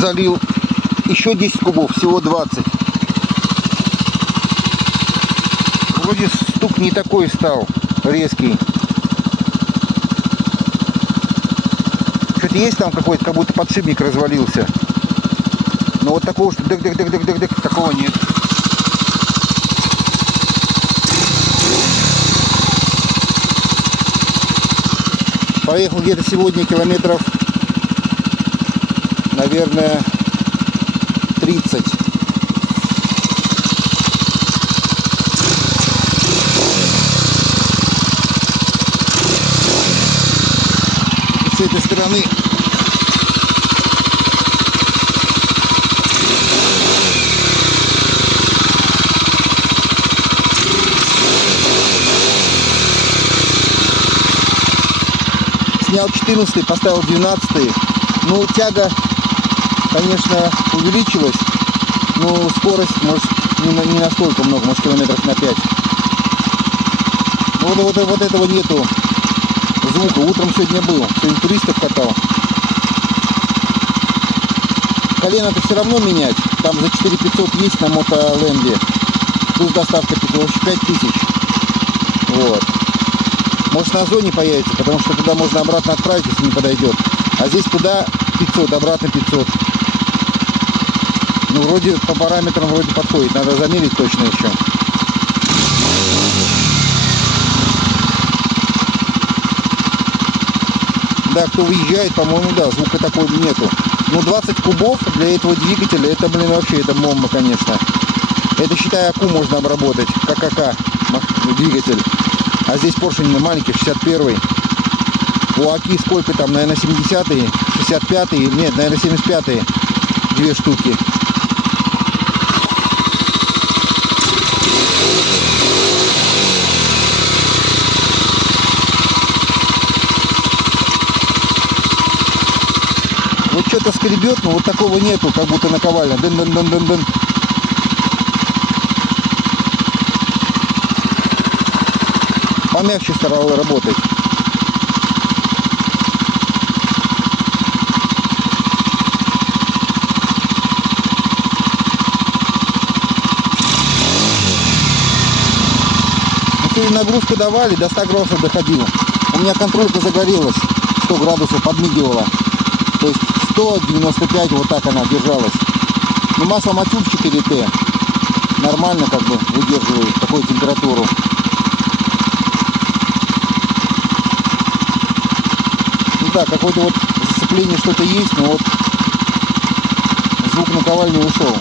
залил еще 10 кубов, всего 20. Вроде стук не такой стал резкий. Что-то есть там какой-то, как будто подшипник развалился. Но вот такого, что дык-дык-дык-дык-дык, такого нет. Поехал где-то сегодня километров, наверное, 30. С этой стороны снял 14, поставил 12. Ну, тяга, конечно, увеличилась, но скорость, может, не настолько много, может, километров на 5. Вот этого нету звука. Утром сегодня был, сегодня туристов катал. Колено-то все равно менять, там за 4500 есть на мотолэнде, плюс доставка 5000. Вот. Может, на зоне появится, потому что туда можно обратно отправить, если не подойдет. А здесь туда 500, обратно 500. Ну, вроде по параметрам вроде подходит. Надо замерить точно еще. Да, кто выезжает, по-моему, да, звука такого нету. Ну, 20 кубов для этого двигателя, это, блин, вообще, это бомба, конечно. Это, считай, АКУ можно обработать, ККК двигатель. А здесь поршень маленький, 61-й. У АКИ сколько там, наверное, 70-й, 65-й, нет, наверное, 75-й. 2 штуки. Вот что-то скребет, но вот такого нету, как будто наковальня. Дын-дын-дын-дын-дын. Помягче старался работать. Сегодня нагрузку давали, до 100 градусов доходила. У меня контролька загорелась, 100 градусов подмигивала. То есть 195, вот так она держалась. Но масло Матюб 4Т нормально как бы выдерживает такую температуру. Да, какое-то вот зацепление что-то есть, но вот звук наковальни ушел.